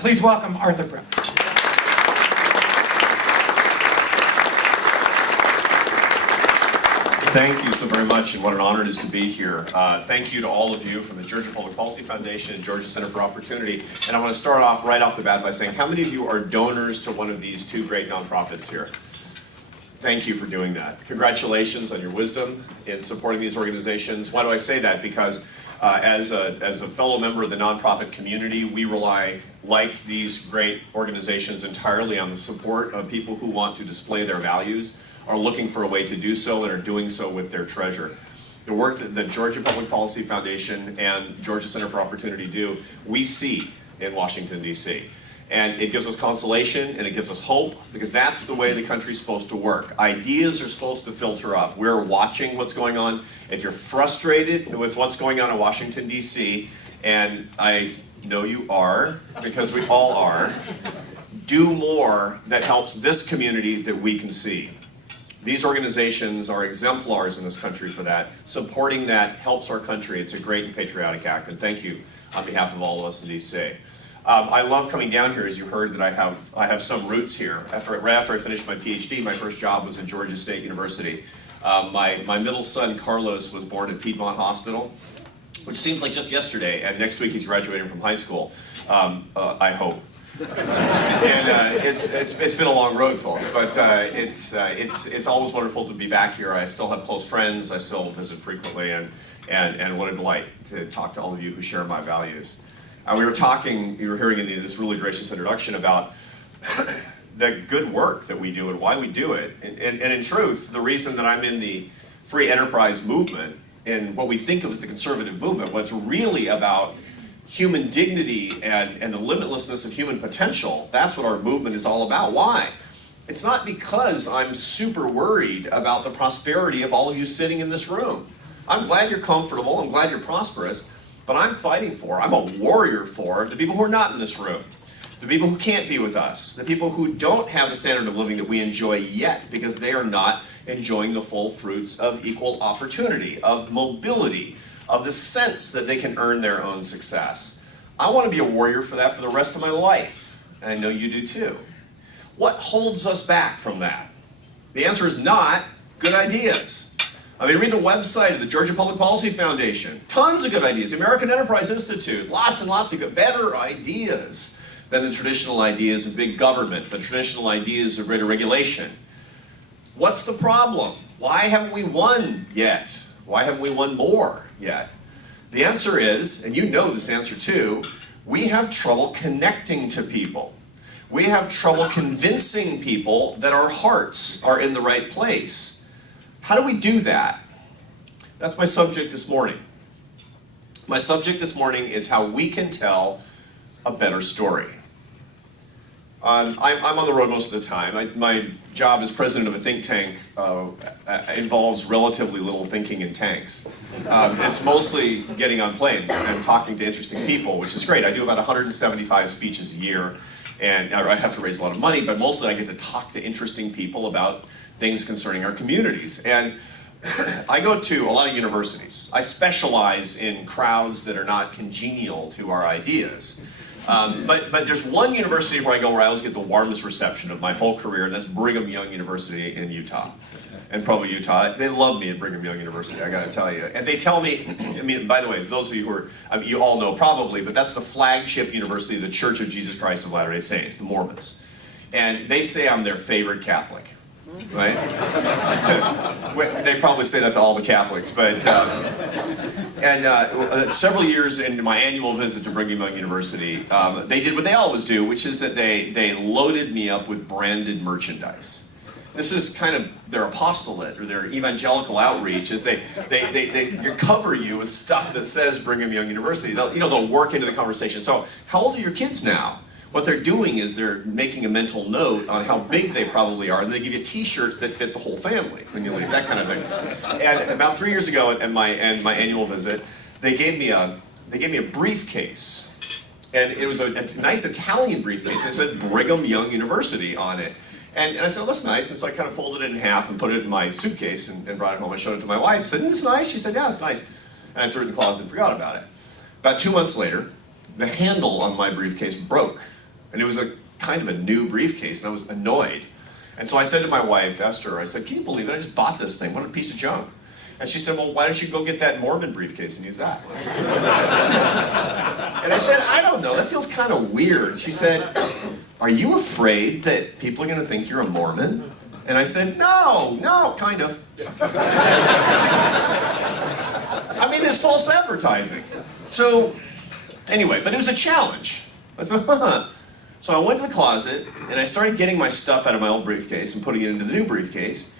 Please welcome Arthur Brooks. Thank you so very much, and what an honor it is to be here. Thank you to all of you from the Georgian Public Policy Foundation and Georgia Center for Opportunity. And I want to start off right off the bat by saying, how many of you are donors to one of these two great nonprofits here? Thank you for doing that. Congratulations on your wisdom in supporting these organizations. Why do I say that? Because as a fellow member of the nonprofit community, we rely, like these great organizations, entirely on the support of people who want to display their values, are looking for a way to do so, and are doing so with their treasure. The work that the Georgia Public Policy Foundation and Georgia Center for Opportunity do, we see in Washington, D.C. And it gives us consolation and it gives us hope, because that's the way the country's supposed to work. Ideas are supposed to filter up. We're watching what's going on. If you're frustrated with what's going on in Washington, D.C., and I know you are, because we all are, do more that helps this community that we can see. These organizations are exemplars in this country for that. Supporting that helps our country. It's a great and patriotic act, and thank you on behalf of all of us in D.C. I love coming down here, as you heard, that I have some roots here. Right after I finished my PhD, my first job was at Georgia State University. My middle son, Carlos, was born at Piedmont Hospital, which seems like just yesterday, and next week he's graduating from high school, I hope. And it's been a long road, folks, but it's always wonderful to be back here. I still have close friends. I still visit frequently, and what a delight to talk to all of you who share my values. We were hearing in this really gracious introduction about the good work that we do and why we do it. And in truth, the reason that I'm in the free enterprise movement and what we think of as the conservative movement, what's really about human dignity and the limitlessness of human potential, that's what our movement is all about. Why? It's not because I'm super worried about the prosperity of all of you sitting in this room. I'm glad you're comfortable, I'm glad you're prosperous, but I'm fighting for, I'm a warrior for the people who are not in this room, the people who can't be with us, the people who don't have the standard of living that we enjoy yet, because they are not enjoying the full fruits of equal opportunity, of mobility, of the sense that they can earn their own success. I want to be a warrior for that for the rest of my life, and I know you do too. What holds us back from that? The answer is not good ideas. I mean, read the website of the Georgia Public Policy Foundation. Tons of good ideas. The American Enterprise Institute. Lots and lots of good, better ideas than the traditional ideas of big government, the traditional ideas of greater regulation. What's the problem? Why haven't we won yet? Why haven't we won more yet? The answer is, and you know this answer too, we have trouble connecting to people. We have trouble convincing people that our hearts are in the right place. How do we do that? That's my subject this morning. My subject this morning is how we can tell a better story. I'm on the road most of the time. My job as president of a think tank involves relatively little thinking in tanks. It's mostly getting on planes and talking to interesting people, which is great. I do about 175 speeches a year, and I have to raise a lot of money, but mostly I get to talk to interesting people about things concerning our communities. And I go to a lot of universities. I specialize in crowds that are not congenial to our ideas. But there's one university where I go where I always get the warmest reception of my whole career, and that's Brigham Young University in Utah. And Provo, Utah. They love me at Brigham Young University, I gotta tell you. And they tell me, I mean, by the way, for those of you who are, I mean, you all know probably, but that's the flagship university of the Church of Jesus Christ of Latter-day Saints, the Mormons. And they say I'm their favorite Catholic. Right? They probably say that to all the Catholics, but several years into my annual visit to Brigham Young University, they did what they always do, which is that they loaded me up with branded merchandise. This is kind of their apostolate or their evangelical outreach, is they cover you with stuff that says Brigham Young University. They'll work into the conversation. So, how old are your kids now? What they're doing is they're making a mental note on how big they probably are, and they give you t-shirts that fit the whole family when you leave, that kind of thing. And about 3 years ago at my annual visit, they gave me a briefcase, and it was a nice Italian briefcase. It said Brigham Young University on it. And I said, oh, that's nice. And so I kind of folded it in half and put it in my suitcase and brought it home. I showed it to my wife. I said, isn't this nice? She said, yeah, it's nice. And I threw it in the closet and forgot about it. About 2 months later, the handle on my briefcase broke. And it was a kind of a new briefcase, and I was annoyed. And so I said to my wife, Esther, I said, can you believe it? I just bought this thing. What a piece of junk. And she said, well, why don't you go get that Mormon briefcase and use that? And I said, I don't know, that feels kind of weird. She said, are you afraid that people are going to think you're a Mormon? And I said, no, kind of. I mean, it's false advertising. So, anyway, but it was a challenge. I said, So I went to the closet, and I started getting my stuff out of my old briefcase and putting it into the new briefcase.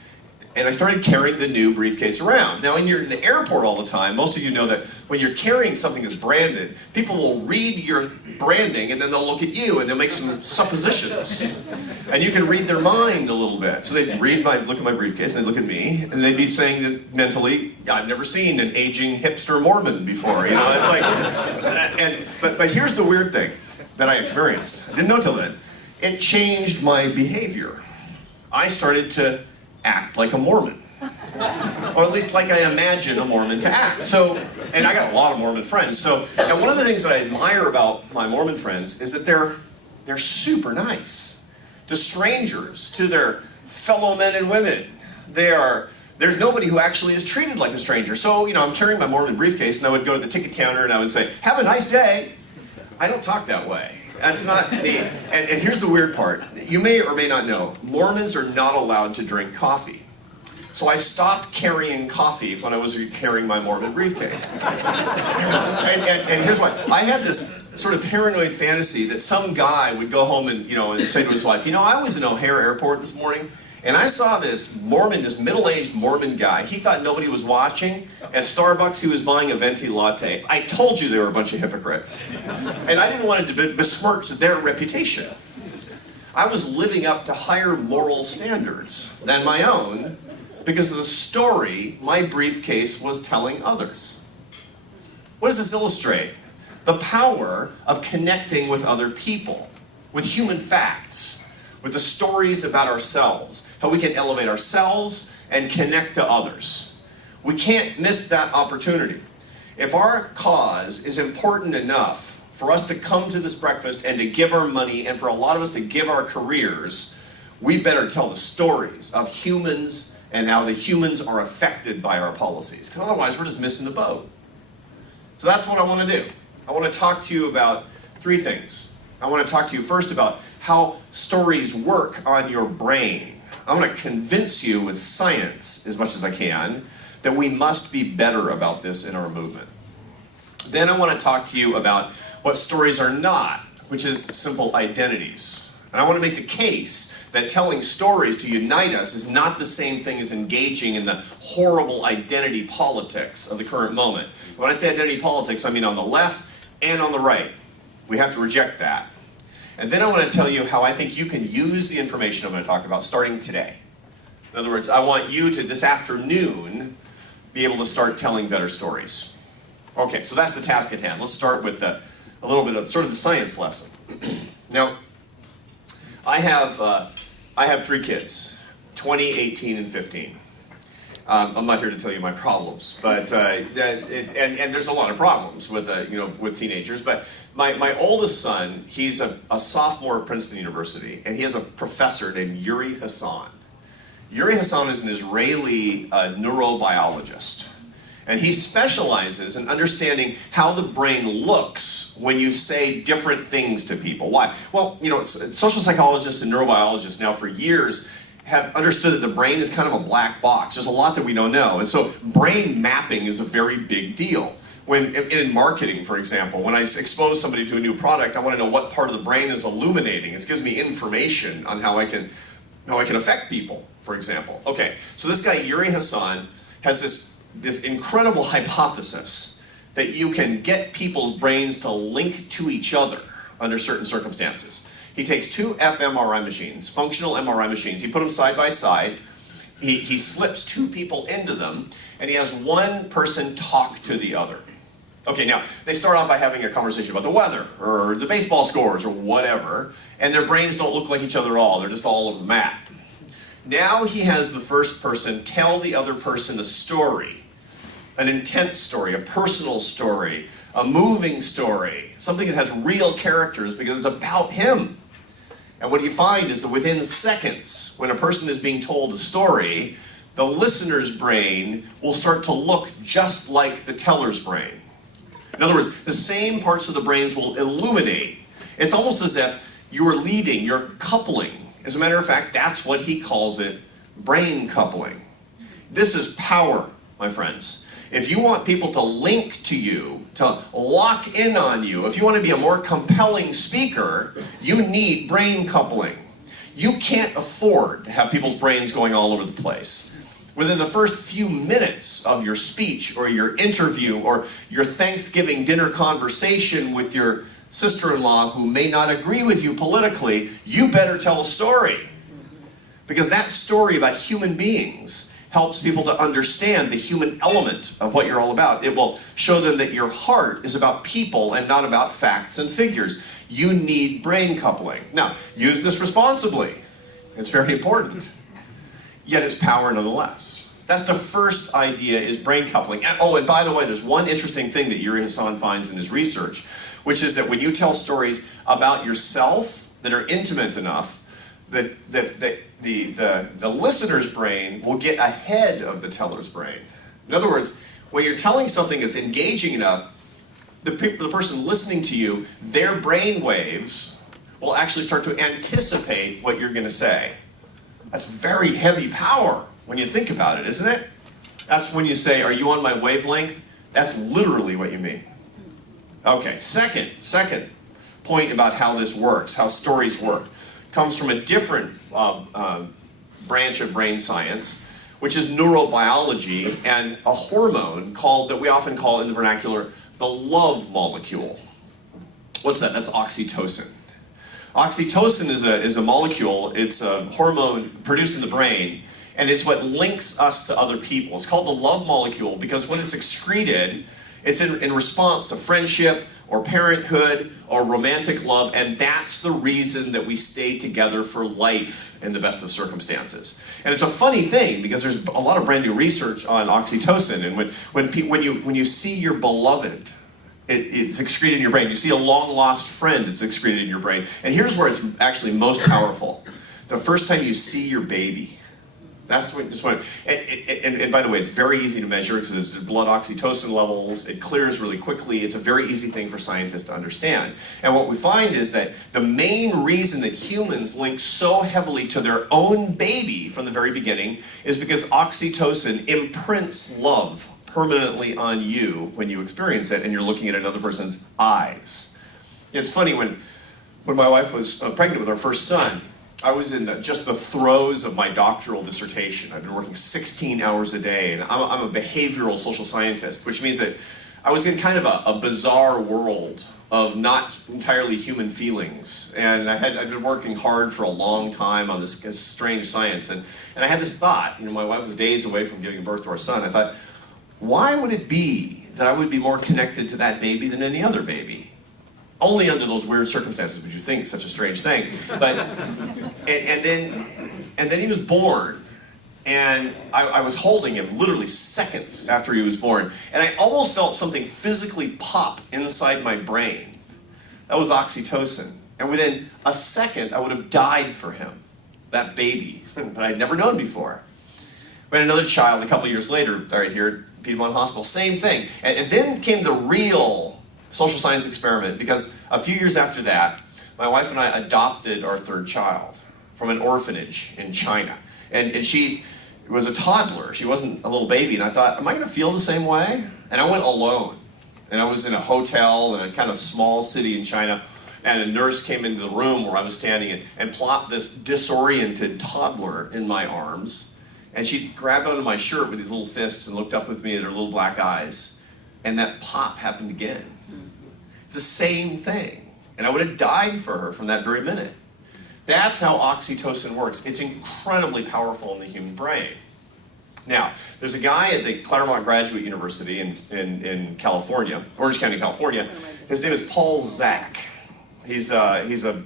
And I started carrying the new briefcase around. Now, when you're in the airport all the time, most of you know that when you're carrying something that's branded, people will read your branding, and then they'll look at you, and they'll make some suppositions. And you can read their mind a little bit. So they'd look at my briefcase, and they'd look at me, and they'd be saying that mentally, I've never seen an aging hipster Mormon before. You know, it's like, but here's the weird thing that I experienced. I didn't know till then. It changed my behavior. I started to act like a Mormon. Or at least like I imagine a Mormon to act. So, and I got a lot of Mormon friends. So, and one of the things that I admire about my Mormon friends is that they're super nice to strangers, to their fellow men and women. There's nobody who actually is treated like a stranger. So, you know, I'm carrying my Mormon briefcase, and I would go to the ticket counter and I would say, have a nice day. I don't talk that way. That's not me. And here's the weird part. You may or may not know, Mormons are not allowed to drink coffee. So I stopped carrying coffee when I was carrying my Mormon briefcase. And here's why. I had this sort of paranoid fantasy that some guy would go home and, and say to his wife, I was in O'Hare Airport this morning, and I saw this middle-aged Mormon guy. He thought nobody was watching. At Starbucks, he was buying a venti latte. I told you they were a bunch of hypocrites. And I didn't want to besmirch their reputation. I was living up to higher moral standards than my own because of the story my briefcase was telling others. What does this illustrate? The power of connecting with other people, with human facts, with the stories about ourselves, how we can elevate ourselves and connect to others. We can't miss that opportunity. If our cause is important enough for us to come to this breakfast and to give our money, and for a lot of us to give our careers, we better tell the stories of humans and how the humans are affected by our policies, because otherwise we're just missing the boat. So that's what I want to do. I want to talk to you about three things. I want to talk to you first about how stories work on your brain. I want to convince you with science, as much as I can, that we must be better about this in our movement. Then I want to talk to you about what stories are not, which is simple identities. And I want to make the case that telling stories to unite us is not the same thing as engaging in the horrible identity politics of the current moment. When I say identity politics, I mean on the left and on the right. We have to reject that. And then I want to tell you how I think you can use the information I'm going to talk about starting today. In other words, I want you to, this afternoon, be able to start telling better stories. Okay, so that's the task at hand. Let's start with a little bit of sort of the science lesson. Now, I have 3 kids, 20, 18, and 15. I'm not here to tell you my problems, but and there's a lot of problems with with teenagers. But my oldest son, he's a sophomore at Princeton University, and he has a professor named Yuri Hassan. Yuri Hassan is an Israeli neurobiologist, and he specializes in understanding how the brain looks when you say different things to people. Why? Well, social psychologists and neurobiologists now for years have understood that the brain is kind of a black box. There's a lot that we don't know. And so brain mapping is a very big deal. When in marketing, for example, when I expose somebody to a new product, I want to know what part of the brain is illuminating. It gives me information on how I can affect people, for example. Okay, so this guy, Yuri Hassan, has this incredible hypothesis that you can get people's brains to link to each other under certain circumstances. He takes 2 fMRI machines, functional MRI machines. He put them side by side. He slips 2 people into them, and he has one person talk to the other. Okay, now, they start off by having a conversation about the weather, or the baseball scores, or whatever, and their brains don't look like each other at all. They're just all over the map. Now he has the first person tell the other person a story, an intense story, a personal story, a moving story, something that has real characters because it's about him. And what you find is that within seconds, when a person is being told a story, the listener's brain will start to look just like the teller's brain. In other words, the same parts of the brains will illuminate. It's almost as if you're leading, you're coupling. As a matter of fact, that's what he calls it, brain coupling. This is power, my friends. If you want people to link to you, to lock in on you, if you want to be a more compelling speaker, you need brain coupling. You can't afford to have people's brains going all over the place. Within the first few minutes of your speech or your interview or your Thanksgiving dinner conversation with your sister-in-law who may not agree with you politically, you better tell a story. Because that story about human beings helps people to understand the human element of what you're all about. It will show them that your heart is about people and not about facts and figures. You need brain coupling. Now, use this responsibly. It's very important. Yet it's power nonetheless. That's the first idea, is brain coupling. And by the way, there's one interesting thing that Yuri Hassan finds in his research, which is that when you tell stories about yourself that are intimate enough, that the listener's brain will get ahead of the teller's brain. In other words, when you're telling something that's engaging enough, the person listening to you, their brain waves will actually start to anticipate what you're going to say. That's very heavy power when you think about it, isn't it? That's when you say, "Are you on my wavelength?" That's literally what you mean. Okay, second point about how this works, how stories work, comes from a different branch of brain science, which is neurobiology and a hormone that we often call in the vernacular the love molecule. What's that? That's oxytocin. Oxytocin is a molecule. It's a hormone produced in the brain, and it's what links us to other people. It's called the love molecule because when it's excreted, it's in response to friendship or parenthood or romantic love, and that's the reason that we stay together for life in the best of circumstances. And it's a funny thing because there's a lot of brand new research on oxytocin, and when you see your beloved, it's excreted in your brain. You see a long lost friend, it's excreted in your brain. And here's where it's actually most powerful: the first time you see your baby. That's what. And by the way, it's very easy to measure because it's blood oxytocin levels. It clears really quickly. It's a very easy thing for scientists to understand. And what we find is that the main reason that humans link so heavily to their own baby from the very beginning is because oxytocin imprints love permanently on you when you experience it and you're looking at another person's eyes. It's funny, when my wife was pregnant with our first son, I was in just the throes of my doctoral dissertation. I've been working 16 hours a day, and I'm a behavioral social scientist, which means that I was in kind of a bizarre world of not entirely human feelings. And I'd been working hard for a long time on this strange science, and I had this thought. My wife was days away from giving birth to our son. I thought, why would it be that I would be more connected to that baby than any other baby? Only under those weird circumstances would you think such a strange thing. But and then he was born, and I was holding him literally seconds after he was born, and I almost felt something physically pop inside my brain. That was oxytocin. And within a second, I would have died for him, that baby that I'd never known before. We had another child a couple years later, right here at Piedmont Hospital, same thing. And then came the real social science experiment, because a few years after that, my wife and I adopted our third child from an orphanage in China. And she was a toddler. She wasn't a little baby. And I thought, am I going to feel the same way? And I went alone. And I was in a hotel in a kind of small city in China. And a nurse came into the room where I was standing and plopped this disoriented toddler in my arms. And she grabbed onto my shirt with these little fists and looked up with me at her little black eyes. And that pop happened again. It's the same thing. And I would have died for her from that very minute. That's how oxytocin works. It's incredibly powerful in the human brain. Now, there's a guy at the Claremont Graduate University in California, Orange County, California. His name is Paul Zak. He's an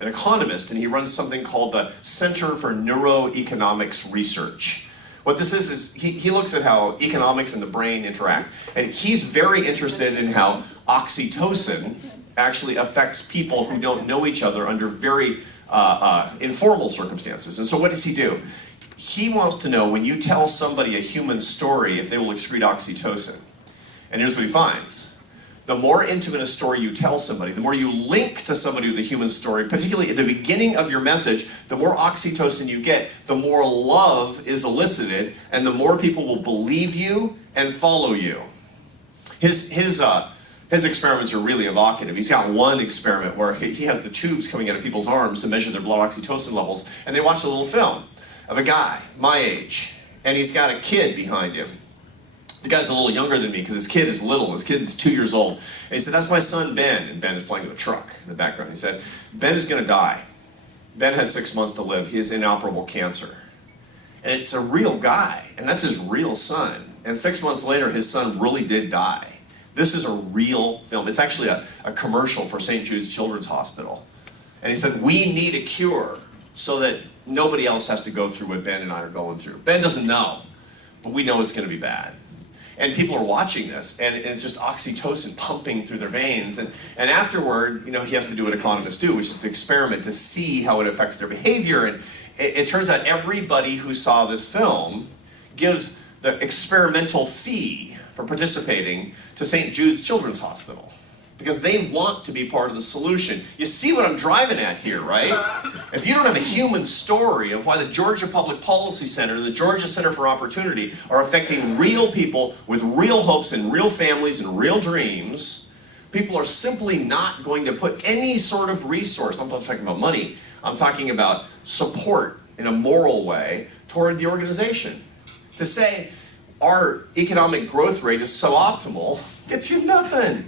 economist, and he runs something called the Center for Neuroeconomics Research, What this is he looks at how economics and the brain interact, and he's very interested in how oxytocin actually affects people who don't know each other under very informal circumstances. And so what does he do? He wants to know when you tell somebody a human story if they will excrete oxytocin. And here's what he finds. The more intimate a story you tell somebody, the more you link to somebody with a human story, particularly at the beginning of your message, the more oxytocin you get, the more love is elicited, and the more people will believe you and follow you. His experiments are really evocative. He's got one experiment where he has the tubes coming out of people's arms to measure their blood oxytocin levels, and they watch a little film of a guy my age, and he's got a kid behind him. The guy's a little younger than me because his kid is little. His kid is 2 years old. And he said, that's my son, Ben. And Ben is playing with a truck in the background. He said, Ben is going to die. Ben has 6 months to live. He has inoperable cancer. And it's a real guy. And that's his real son. And 6 months later, his son really did die. This is a real film. It's actually a commercial for St. Jude's Children's Hospital. And he said, we need a cure so that nobody else has to go through what Ben and I are going through. Ben doesn't know, but we know it's going to be bad. And people are watching this, and it's just oxytocin pumping through their veins. And afterward, he has to do what economists do, which is to experiment to see how it affects their behavior. And it turns out everybody who saw this film gives the experimental fee for participating to St. Jude's Children's Hospital, because they want to be part of the solution. You see what I'm driving at here, right? If you don't have a human story of why the Georgia Public Policy Center and the Georgia Center for Opportunity are affecting real people with real hopes and real families and real dreams, people are simply not going to put any sort of resource, I'm not talking about money, I'm talking about support in a moral way toward the organization. To say our economic growth rate is suboptimal gets you nothing.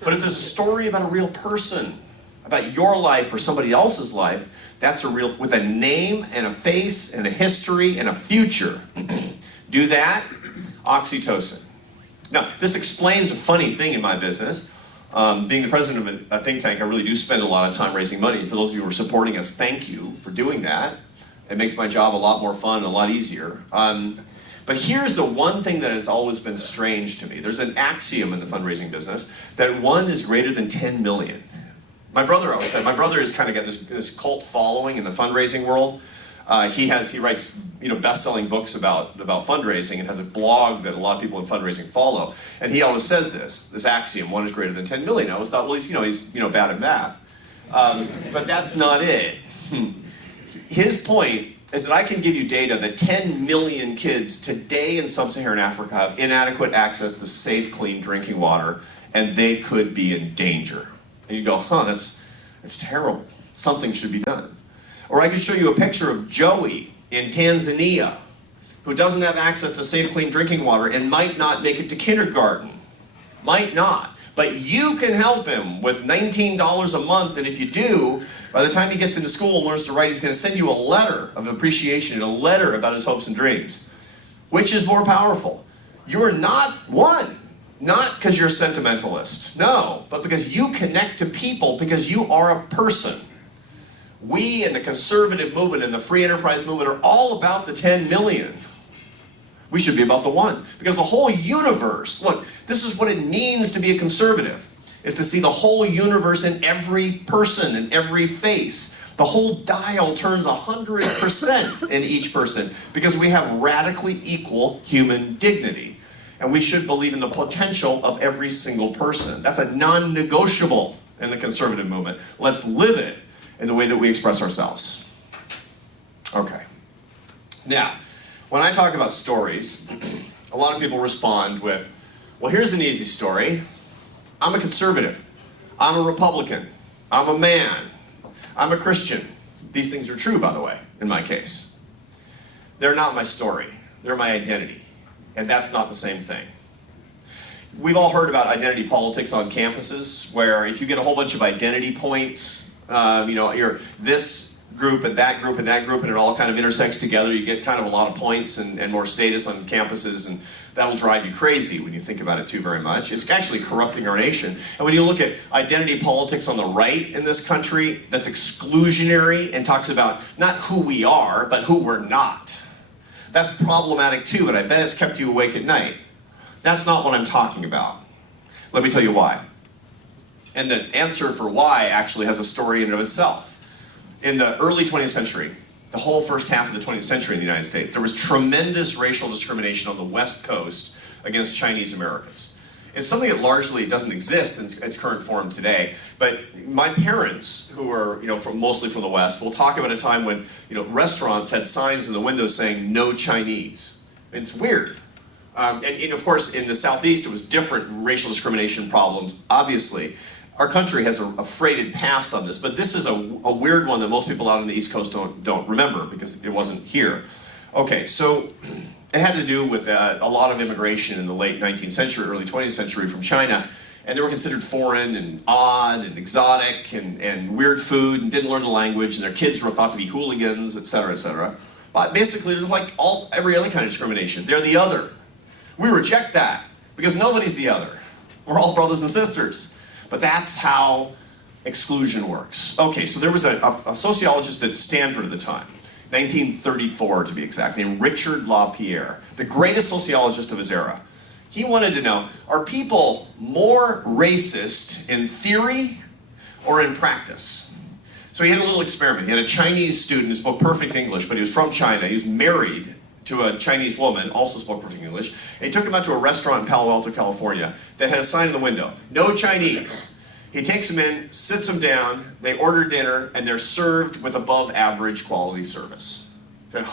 But if there's a story about a real person, about your life or somebody else's life, that's a real, with a name and a face and a history and a future. Do that, oxytocin. Now, this explains a funny thing in my business. Being the president of a think tank, I really do spend a lot of time raising money. And for those of you who are supporting us, thank you for doing that. It makes my job a lot more fun and a lot easier. But here's the one thing that has always been strange to me. There's an axiom in the fundraising business that 1 is greater than 10 million. My brother always said, my brother has kind of got this cult following in the fundraising world. He writes best-selling books about fundraising and has a blog that a lot of people in fundraising follow. And he always says this axiom, 1 is greater than 10 million. I always thought, well, he's bad at math. But that's not it. His point is that I can give you data that 10 million kids today in sub-Saharan Africa have inadequate access to safe, clean drinking water, and they could be in danger. And you go, that's terrible. Something should be done. Or I could show you a picture of Joey in Tanzania, who doesn't have access to safe, clean drinking water and might not make it to kindergarten. Might not. But you can help him with $19 a month, and if you do, by the time he gets into school and learns to write, he's going to send you a letter of appreciation and a letter about his hopes and dreams. Which is more powerful? You're not one. Not because you're a sentimentalist. No, but because you connect to people, because you are a person. We in the conservative movement and the free enterprise movement are all about the 10 million. We should be about the 1. Because the whole universe, look, this is what it means to be a conservative, is to see the whole universe in every person, in every face. The whole dial turns 100% in each person because we have radically equal human dignity. And we should believe in the potential of every single person. That's a non-negotiable in the conservative movement. Let's live it in the way that we express ourselves. Okay. Now, when I talk about stories, a lot of people respond with, well, here's an easy story. I'm a conservative. I'm a Republican. I'm a man. I'm a Christian. These things are true, by the way, in my case. They're not my story. They're my identity. And that's not the same thing. We've all heard about identity politics on campuses, where if you get a whole bunch of identity points, you're this group and that group and that group, and it all kind of intersects together, you get kind of a lot of points and more status on campuses, and that'll drive you crazy when you think about it too very much. It's actually corrupting our nation. And when you look at identity politics on the right in this country, that's exclusionary and talks about not who we are, but who we're not. That's problematic too, and I bet it's kept you awake at night. That's not what I'm talking about. Let me tell you why. And the answer for why actually has a story in and of itself. In the early 20th century, the whole first half of the 20th century in the United States, there was tremendous racial discrimination on the West Coast against Chinese Americans. It's something that largely doesn't exist in its current form today, but my parents, who are mostly from the West, will talk about a time when restaurants had signs in the windows saying "No Chinese." It's weird. And of course, in the Southeast, it was different racial discrimination problems, obviously. Our country has a freighted past on this, but this is a weird one that most people out on the East Coast don't remember because it wasn't here. Okay, so it had to do with a lot of immigration in the late 19th century, early 20th century from China, and they were considered foreign and odd and exotic and weird food and didn't learn the language, and their kids were thought to be hooligans, et cetera, et cetera. But basically, it was like every other kind of discrimination. They're the other. We reject that because nobody's the other. We're all brothers and sisters. But that's how exclusion works. Okay, so there was a sociologist at Stanford at the time, 1934 to be exact, named Richard LaPierre, the greatest sociologist of his era. He wanted to know, are people more racist in theory or in practice? So he had a little experiment. He had a Chinese student who spoke perfect English, but he was from China. He was married to a Chinese woman, also spoke perfect English. And he took him out to a restaurant in Palo Alto, California, that had a sign in the window, "No Chinese." He takes them in, sits them down, they order dinner, and they're served with above average quality service. He said,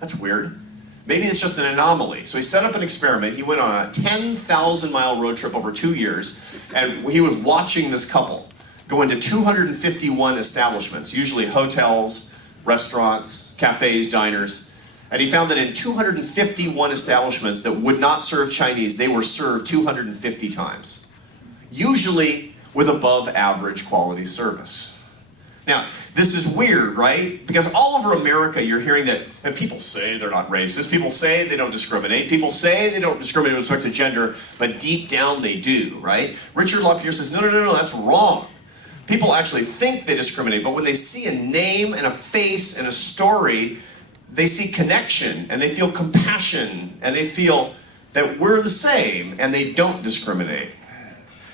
that's weird. Maybe it's just an anomaly. So he set up an experiment. He went on a 10,000-mile road trip over 2 years, and he was watching this couple go into 251 establishments, usually hotels, restaurants, cafes, diners. And he found that in 251 establishments that would not serve Chinese, they were served 250 times. Usually with above average quality service. Now, this is weird, right? Because all over America you're hearing that people say they're not racist, people say they don't discriminate, people say they don't discriminate with respect to gender, but deep down they do, right? Richard LaPierre says, no, that's wrong. People actually think they discriminate, but when they see a name and a face and a story, they see connection, and they feel compassion, and they feel that we're the same, and they don't discriminate.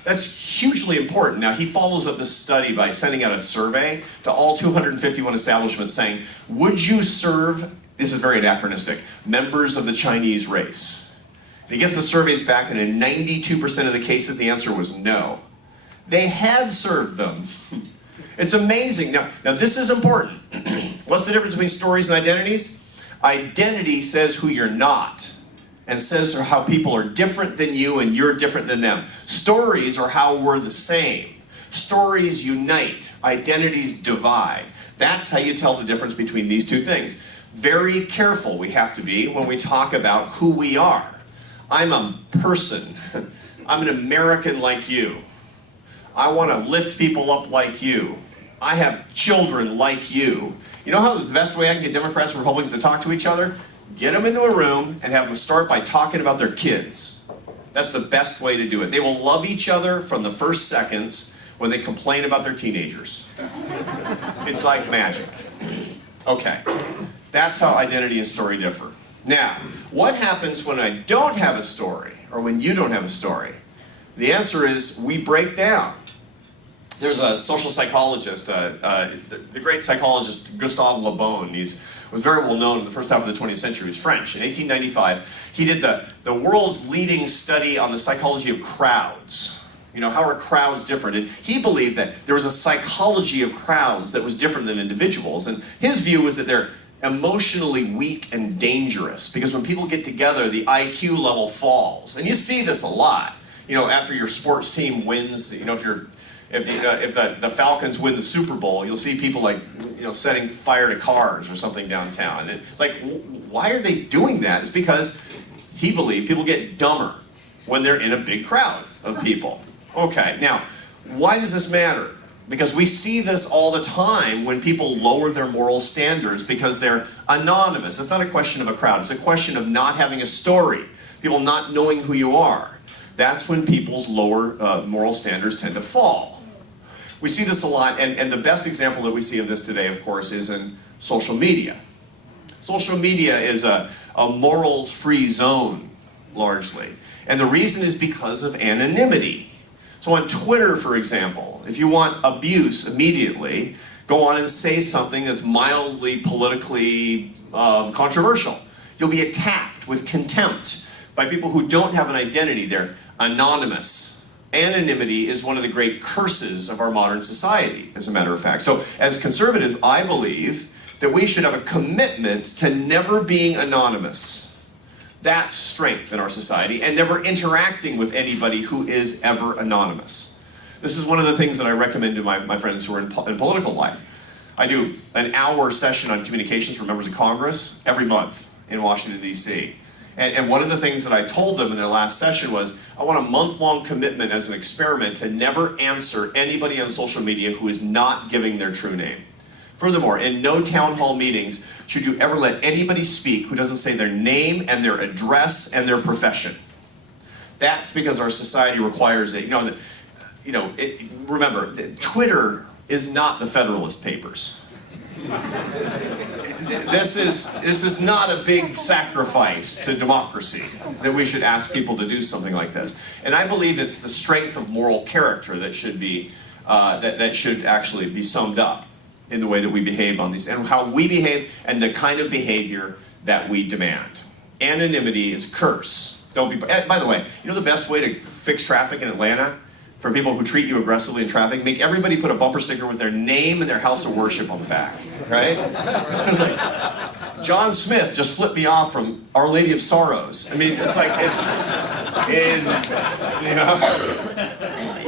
That's hugely important. Now, he follows up this study by sending out a survey to all 251 establishments saying, would you serve, this is very anachronistic, members of the Chinese race? And he gets the surveys back, and in 92% of the cases, the answer was no. They had served them. It's amazing. Now this is important. What's the difference between stories and identities? Identity says who you're not, and says how people are different than you and you're different than them. Stories are how we're the same. Stories unite, identities divide. That's how you tell the difference between these two things. Very careful we have to be when we talk about who we are. I'm a person. I'm an American like you. I want to lift people up like you. I have children like you. You know how the best way I can get Democrats and Republicans to talk to each other? Get them into a room and have them start by talking about their kids. That's the best way to do it. They will love each other from the first seconds when they complain about their teenagers. It's like magic. Okay, that's how identity and story differ. Now, what happens when I don't have a story, or when you don't have a story? The answer is we break down. There's a social psychologist, the great psychologist Gustave Le Bon. He was very well known in the first half of the 20th century. He was French. In 1895, he did the world's leading study on the psychology of crowds. How are crowds different? And he believed that there was a psychology of crowds that was different than individuals. And his view was that they're emotionally weak and dangerous, because when people get together, the IQ level falls. And you see this a lot. After your sports team wins, if the Falcons win the Super Bowl, you'll see people setting fire to cars or something downtown. And it's like, why are they doing that? It's because he believed people get dumber when they're in a big crowd of people. Okay, now, why does this matter? Because we see this all the time when people lower their moral standards because they're anonymous. It's not a question of a crowd. It's a question of not having a story, people not knowing who you are. That's when people's lower moral standards tend to fall. We see this a lot, and the best example that we see of this today, of course, is in social media. Social media is a a morals-free zone, largely. And the reason is because of anonymity. So on Twitter, for example, if you want abuse immediately, go on and say something that's mildly politically controversial. You'll be attacked with contempt by people who don't have an identity. They're anonymous. Anonymity is one of the great curses of our modern society, as a matter of fact. So as conservatives, I believe that we should have a commitment to never being anonymous. That's strength in our society, and never interacting with anybody who is ever anonymous. This is one of the things that I recommend to my friends who are in political life. I do an hour session on communications for members of Congress every month in Washington, D.C. And one of the things that I told them in their last session was, I want a month-long commitment as an experiment to never answer anybody on social media who is not giving their true name. Furthermore, in no town hall meetings should you ever let anybody speak who doesn't say their name and their address and their profession. That's because our society requires it. Remember, Twitter is not the Federalist Papers. This is not a big sacrifice to democracy that we should ask people to do something like this. And I believe it's the strength of moral character that should be that should actually be summed up in the way that we behave on these, and how we behave, and the kind of behavior that we demand. Anonymity is a curse. Don't be. By the way, you know the best way to fix traffic in Atlanta? For people who treat you aggressively in traffic, make everybody put a bumper sticker with their name and their house of worship on the back, right? It's like, John Smith just flipped me off from Our Lady of Sorrows. I mean, it's like,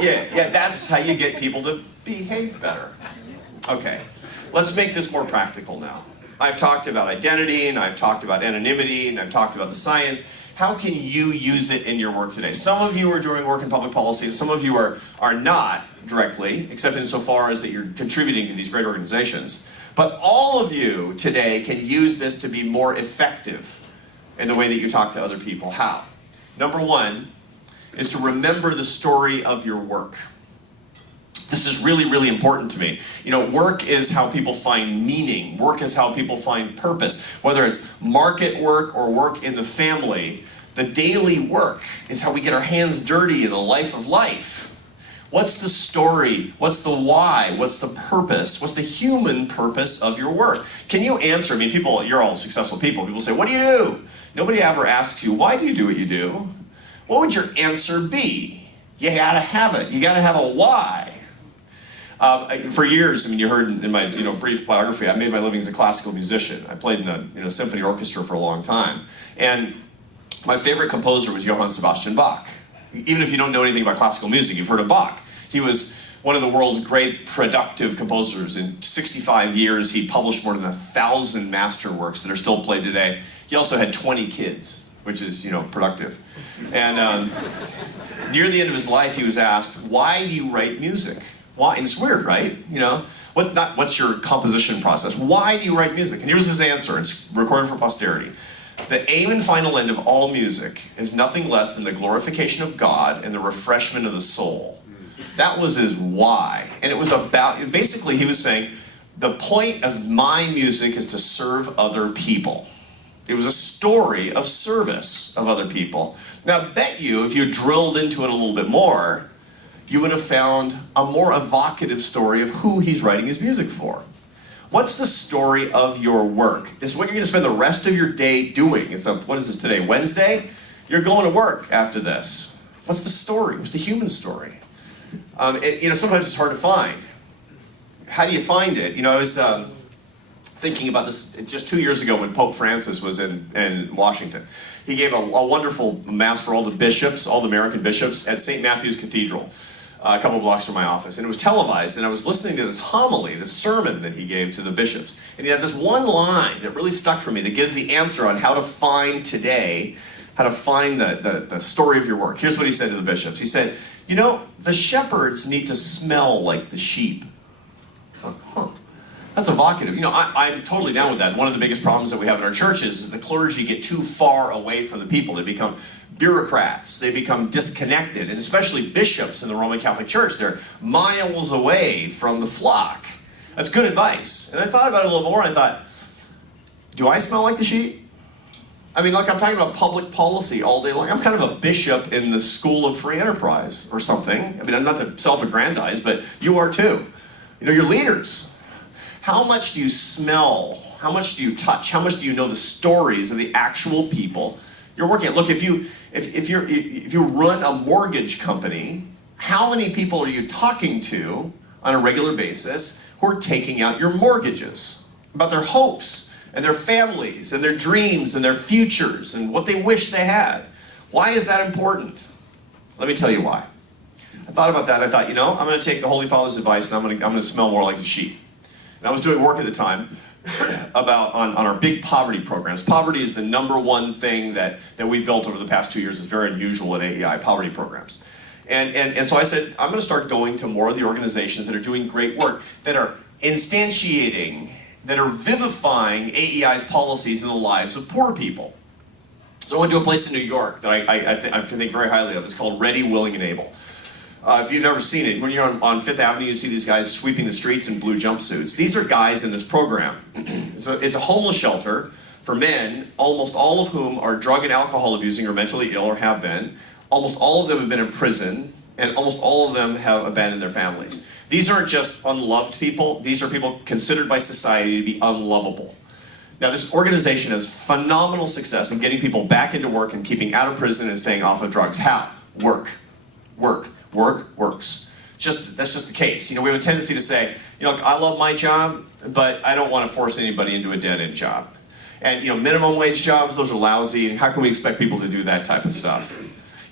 yeah, that's how you get people to behave better. Okay, let's make this more practical now. I've talked about identity, and I've talked about anonymity, and I've talked about the science. How can you use it in your work today? Some of you are doing work in public policy, and some of you are not directly, except insofar as that you're contributing to these great organizations. But all of you today can use this to be more effective in the way that you talk to other people. How? Number one is to remember the story of your work. This is really, really important to me. You know, work is how people find meaning. Work is how people find purpose. Whether it's market work or work in the family, the daily work is how we get our hands dirty in the life of life. What's the story? What's the why? What's the purpose? What's the human purpose of your work? Can you answer? I mean, people, you're all successful people. People say, what do you do? Nobody ever asks you, why do you do what you do? What would your answer be? You gotta have it. You gotta have a why. For years, I mean, you heard in my brief biography, I made my living as a classical musician. I played in a symphony orchestra for a long time. And my favorite composer was Johann Sebastian Bach. Even if you don't know anything about classical music, you've heard of Bach. He was one of the world's great productive composers. In 65 years, he published more than 1,000 masterworks that are still played today. He also had 20 kids, which is, productive. And near the end of his life, he was asked, why do you write music? Why? And it's weird, right? What's your composition process? Why do you write music? And here's his answer. It's recorded for posterity. The aim and final end of all music is nothing less than the glorification of God and the refreshment of the soul. That was his why. And it was about, basically he was saying, the point of my music is to serve other people. It was a story of service of other people. Now, I bet you, if you drilled into it a little bit more, you would have found a more evocative story of who he's writing his music for. What's the story of your work? This is what you're going to spend the rest of your day doing. What is this today, Wednesday? You're going to work after this. What's the story? What's the human story? Sometimes it's hard to find. How do you find it? I was thinking about this just 2 years ago when Pope Francis was in Washington. He gave a wonderful mass for all the bishops, all the American bishops, at St. Matthew's Cathedral, a couple blocks from my office. And it was televised, and I was listening to this homily, this sermon that he gave to the bishops. And he had this one line that really stuck for me that gives the answer on how to find today, how to find the story of your work. Here's what he said to the bishops. He said, the shepherds need to smell like the sheep. That's evocative. I'm totally down with that. One of the biggest problems that we have in our churches is the clergy get too far away from the people. They become bureaucrats. They become disconnected. And especially bishops in the Roman Catholic Church. They're miles away from the flock. That's good advice. And I thought about it a little more, and I thought, do I smell like the sheep? I mean, look, I'm talking about public policy all day long. I'm kind of a bishop in the school of free enterprise or something. I mean, I'm not to self-aggrandize, but you are too. You know, you're leaders. How much do you smell? How much do you touch? How much do you know the stories of the actual people you're working at? Look, if you run a mortgage company, how many people are you talking to on a regular basis who are taking out your mortgages about their hopes and their families and their dreams and their futures and what they wish they had? Why is that important? Let me tell you why. I thought about that. I thought, you know, I'm going to take the Holy Father's advice and I'm going to smell more like a sheep. And I was doing work at the time on our big poverty programs. Poverty is the #1 thing that we've built over the past 2 years. It's very unusual at AEI, poverty programs. And so I said, I'm going to start going to more of the organizations that are doing great work, that are instantiating, that are vivifying AEI's policies in the lives of poor people. So I went to a place in New York that I think very highly of. It's called Ready, Willing, and Able. If you've never seen it, when you're on Fifth Avenue, you see these guys sweeping the streets in blue jumpsuits. These are guys in this program. It's a homeless shelter for men, almost all of whom are drug and alcohol abusing or mentally ill or have been. Almost all of them have been in prison, and almost all of them have abandoned their families. These aren't just unloved people. These are people considered by society to be unlovable. Now, this organization has phenomenal success in getting people back into work and keeping out of prison and staying off of drugs. How? Work. Work. Work works. That's just the case. You know, we have a tendency to say, you know, look, I love my job, but I don't want to force anybody into a dead-end job. And, you know, minimum wage jobs, those are lousy, and how can we expect people to do that type of stuff?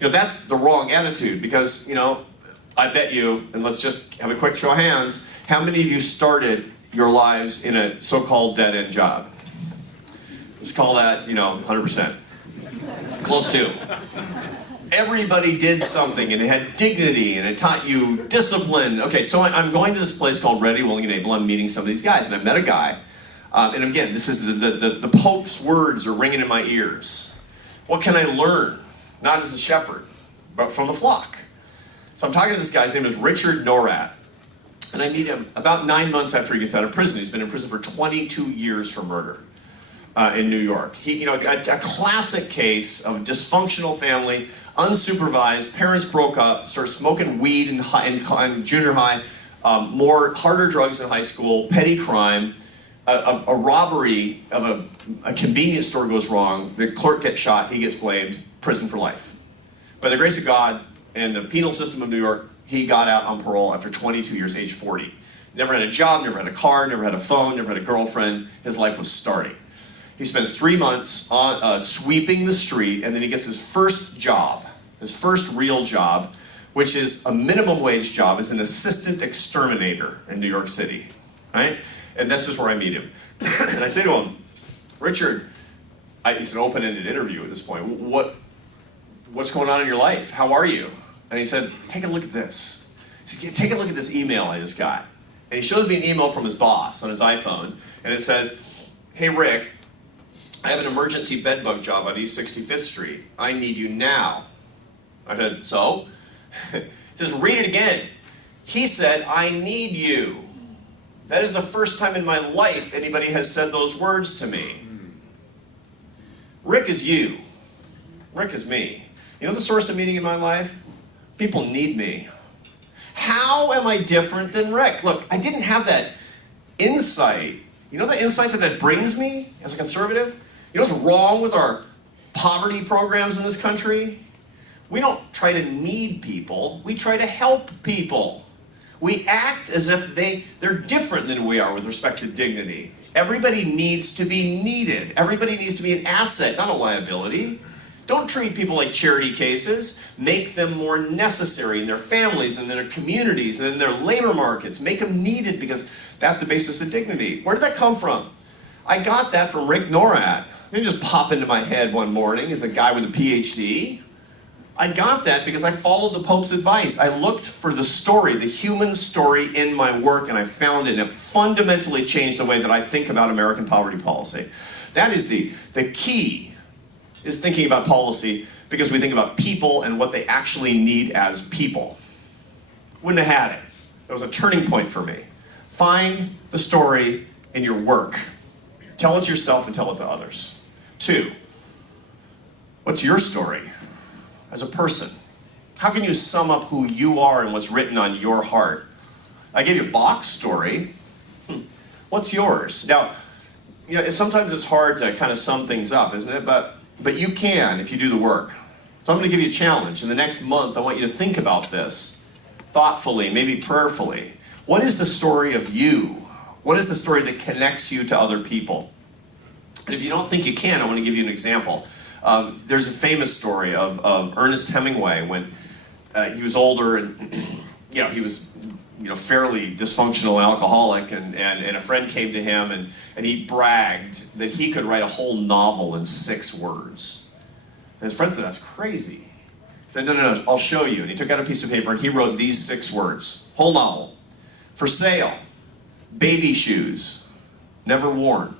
You know, that's the wrong attitude because, you know, I bet you, and let's just have a quick show of hands, how many of you started your lives in a so-called dead-end job? Let's call that, you know, 100%. Close to. Everybody did something, and it had dignity, and it taught you discipline. Okay, so I'm going to this place called Ready, Willing, and Able. I'm meeting some of these guys, and I met a guy. And again, this is the Pope's words are ringing in my ears. What can I learn? Not as a shepherd, but from the flock. So I'm talking to this guy. His name is Richard Norat. And I meet him about 9 months after he gets out of prison. He's been in prison for 22 years for murder in New York. He, you know, a classic case of dysfunctional family, unsupervised, parents broke up, started smoking weed in junior high, harder drugs in high school, petty crime, a robbery of a convenience store goes wrong, the clerk gets shot, he gets blamed, prison for life. By the grace of God and the penal system of New York, he got out on parole after 22 years, age 40. Never had a job, never had a car, never had a phone, never had a girlfriend. His life was starting. He spends 3 months on sweeping the street, and then he gets his first job, his first real job, which is a minimum wage job as an assistant exterminator in New York City, right? And this is where I meet him. And I say to him, Richard, it's an open-ended interview at this point. What's going on in your life? How are you? And he said, take a look at this. He said, take a look at this email I just got. And he shows me an email from his boss on his iPhone, and it says, hey, Rick, I have an emergency bedbug job on East 65th Street. I need you now. I said, so? It says, read it again. He said, I need you. That is the first time in my life anybody has said those words to me. Rick is you. Rick is me. You know the source of meaning in my life? People need me. How am I different than Rick? Look, I didn't have that insight. You know the insight that brings me as a conservative? You know what's wrong with our poverty programs in this country? We don't try to need people, we try to help people. We act as if they're different than we are with respect to dignity. Everybody needs to be needed. Everybody needs to be an asset, not a liability. Don't treat people like charity cases. Make them more necessary in their families and in their communities and in their labor markets. Make them needed because that's the basis of dignity. Where did that come from? I got that from Rick Norat. It didn't just pop into my head one morning as a guy with a PhD. I got that because I followed the Pope's advice. I looked for the story, the human story in my work, and I found it, and it fundamentally changed the way that I think about American poverty policy. That is the key, is thinking about policy because we think about people and what they actually need as people. Wouldn't have had it. It was a turning point for me. Find the story in your work. Tell it to yourself and tell it to others. 2, What's your story as a person? How can you sum up who you are and what's written on your heart? I gave you Bach's story. What's yours? Now, you know, sometimes it's hard to kind of sum things up, isn't it? But you can if you do the work. So I'm going to give you a challenge. In the next month, I want you to think about this thoughtfully, maybe prayerfully. What is the story of you? What is the story that connects you to other people? And if you don't think you can, I want to give you an example. There's a famous story of Ernest Hemingway when he was older and he was fairly dysfunctional and alcoholic, and a friend came to him and he bragged that he could write a whole novel in 6 words. And his friend said, "That's crazy." He said, No, I'll show you. And he took out a piece of paper and he wrote these 6 words, whole novel. For sale, baby shoes, never worn.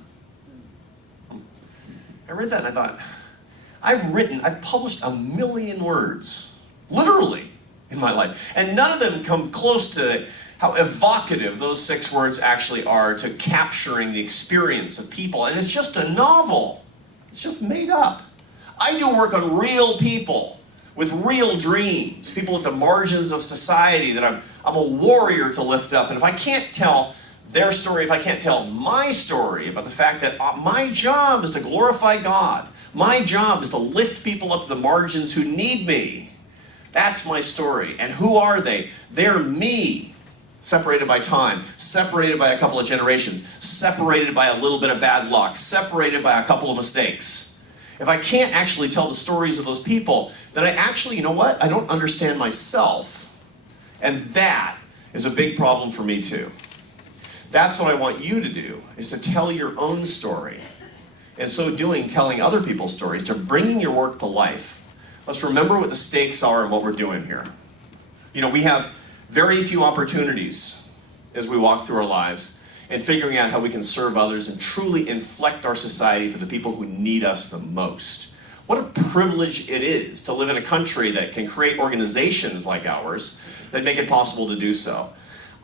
I read that and I thought, I've published 1 million words, literally, in my life. And none of them come close to how evocative those 6 words actually are to capturing the experience of people. And it's just a novel. It's just made up. I do work on real people with real dreams, people at the margins of society that I'm a warrior to lift up. And if I can't tell their story, if I can't tell my story about the fact that my job is to glorify God, my job is to lift people up to the margins who need me, that's my story. And who are they? They're me, separated by time, separated by a couple of generations, separated by a little bit of bad luck, separated by a couple of mistakes. If I can't actually tell the stories of those people, then I actually, I don't understand myself. And that is a big problem for me too. That's what I want you to do, is to tell your own story. And so doing, telling other people's stories, to bringing your work to life. Let's remember what the stakes are and what we're doing here. We have very few opportunities as we walk through our lives and figuring out how we can serve others and truly inflect our society for the people who need us the most. What a privilege it is to live in a country that can create organizations like ours that make it possible to do so.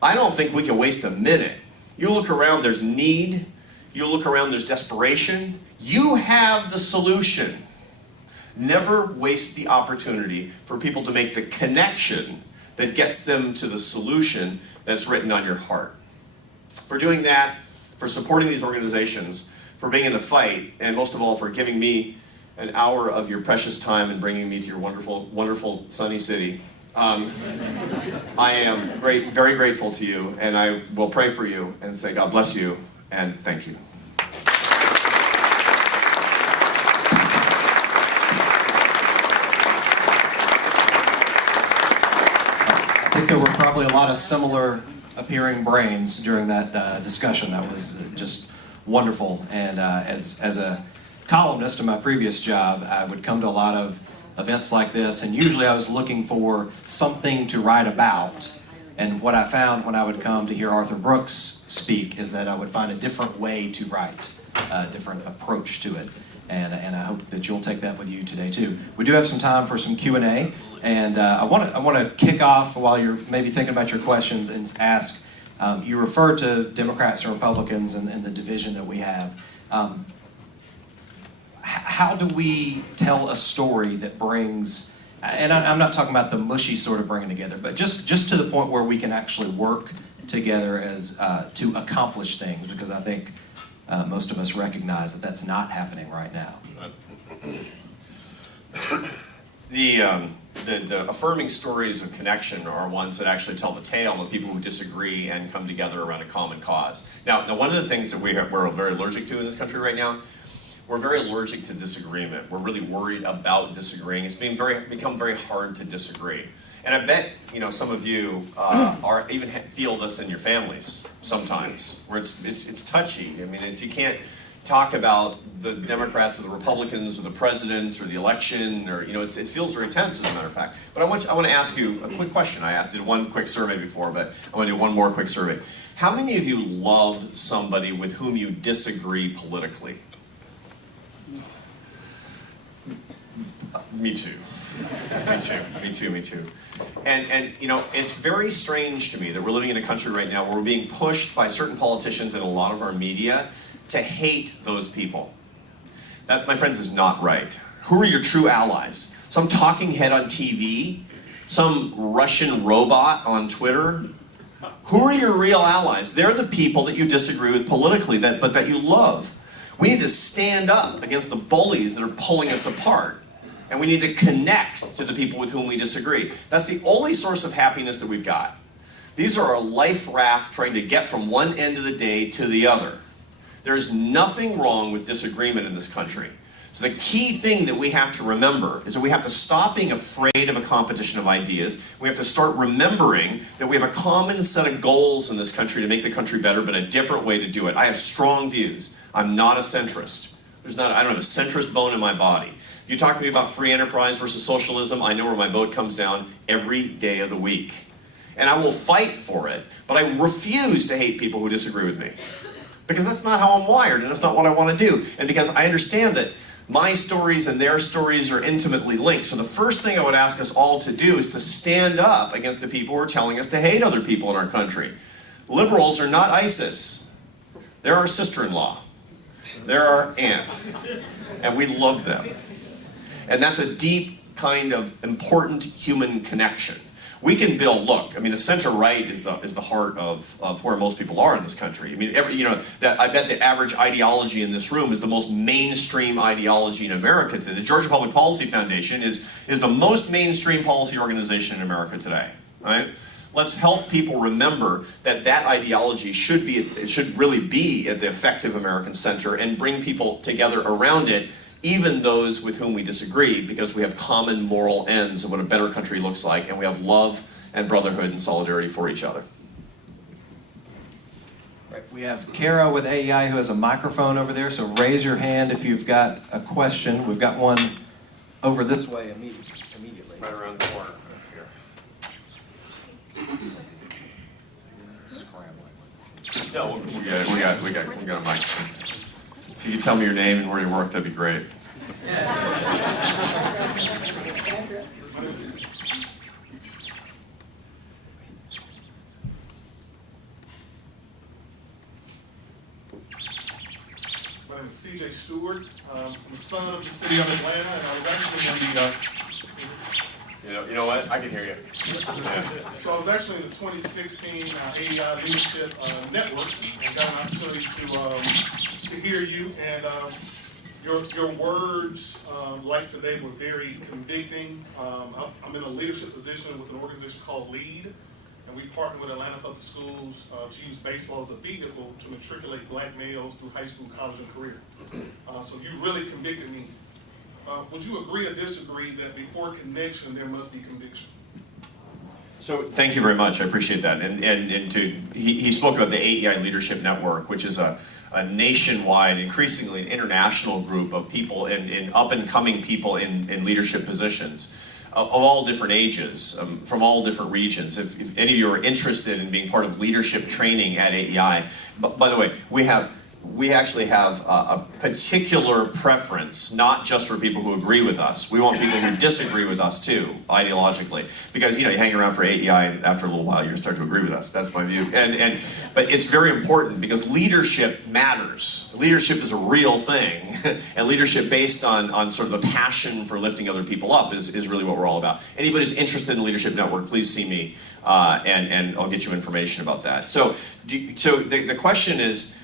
I don't think we can waste a minute. You look around, there's need. You look around, there's desperation. You have the solution. Never waste the opportunity for people to make the connection that gets them to the solution that's written on your heart. For doing that, for supporting these organizations, for being in the fight, and most of all, for giving me an hour of your precious time and bringing me to your wonderful, wonderful sunny city. I am very grateful to you, and I will pray for you and say God bless you, and thank you. I think there were probably a lot of similar appearing brains during that discussion. That was just wonderful. And as a columnist in my previous job, I would come to a lot of events like this, and usually I was looking for something to write about. And what I found when I would come to hear Arthur Brooks speak is that I would find a different way to write, a different approach to it. And I hope that you'll take that with you today too. We do have some time for some Q&A, and I want to kick off while you're maybe thinking about your questions and ask. You refer to Democrats and Republicans and the division that we have. How do we tell a story that brings, and I'm not talking about the mushy sort of bringing together, but just to the point where we can actually work together as to accomplish things, because I think most of us recognize that that's not happening right now. The affirming stories of connection are ones that actually tell the tale of people who disagree and come together around a common cause. Now one of the things that we're very allergic to in this country right now, we're very allergic to disagreement. We're really worried about disagreeing. It's become very hard to disagree. And I bet some of you even feel this in your families sometimes, where it's touchy. I mean, you can't talk about the Democrats or the Republicans or the president or the election, or it feels very tense, as a matter of fact. But I want to ask you a quick question. I did one quick survey before, but I want to do one more quick survey. How many of you love somebody with whom you disagree politically? Me too. Me too. And it's very strange to me that we're living in a country right now where we're being pushed by certain politicians and a lot of our media to hate those people. That, my friends, is not right. Who are your true allies? Some talking head on TV? Some Russian robot on Twitter? Who are your real allies? They're the people that you disagree with politically, but that you love. We need to stand up against the bullies that are pulling us apart. And we need to connect to the people with whom we disagree. That's the only source of happiness that we've got. These are a life raft trying to get from one end of the day to the other. There is nothing wrong with disagreement in this country. So the key thing that we have to remember is that we have to stop being afraid of a competition of ideas. We have to start remembering that we have a common set of goals in this country to make the country better, but a different way to do it. I have strong views. I'm not a centrist. I don't have a centrist bone in my body. If you talk to me about free enterprise versus socialism, I know where my vote comes down every day of the week. And I will fight for it, but I refuse to hate people who disagree with me. Because that's not how I'm wired, and that's not what I want to do. And because I understand that my stories and their stories are intimately linked. So the first thing I would ask us all to do is to stand up against the people who are telling us to hate other people in our country. Liberals are not ISIS. They're our sister-in-law. They're our aunt. And we love them. And that's a deep kind of important human connection. We can build, look, I mean, the center-right is the heart of where most people are in this country. I mean, I bet the average ideology in this room is the most mainstream ideology in America today. The Georgia Public Policy Foundation is the most mainstream policy organization in America today, right? Let's help people remember that ideology should really be at the effective American center and bring people together around it, even those with whom we disagree, because we have common moral ends of what a better country looks like, and we have love and brotherhood and solidarity for each other. Right. We have Kara with AEI who has a microphone over there, so raise your hand if you've got a question. We've got one over this way immediately. Right around the corner here. Scrambling. No, we got a mic. If you could tell me your name and where you work, that'd be great. My name is C.J. Stewart. I'm the son of the city of Atlanta, and I was actually in the... You know what? I can hear you. So I was actually in the 2016 AEI Leadership Network, and got an opportunity to hear you, and your words, like today, were very convicting. I'm in a leadership position with an organization called LEAD, and we partner with Atlanta Public Schools to use baseball as a vehicle to matriculate black males through high school, college, and career. So you really convicted me. Would you agree or disagree that before connection, there must be conviction? So thank you very much. I appreciate that. He spoke about the AEI Leadership Network, which is a nationwide, increasingly an international group of people in up-and-coming people in leadership positions of all different ages, from all different regions. If any of you are interested in being part of leadership training at AEI, by the way, we actually have a particular preference, not just for people who agree with us. We want people who disagree with us too, ideologically. Because you hang around for AEI and after a little while you're going to start to agree with us. That's my view. But it's very important because leadership matters. Leadership is a real thing. And leadership based on sort of the passion for lifting other people up is really what we're all about. Anybody who's interested in the Leadership Network, please see me and I'll get you information about that. So the question is,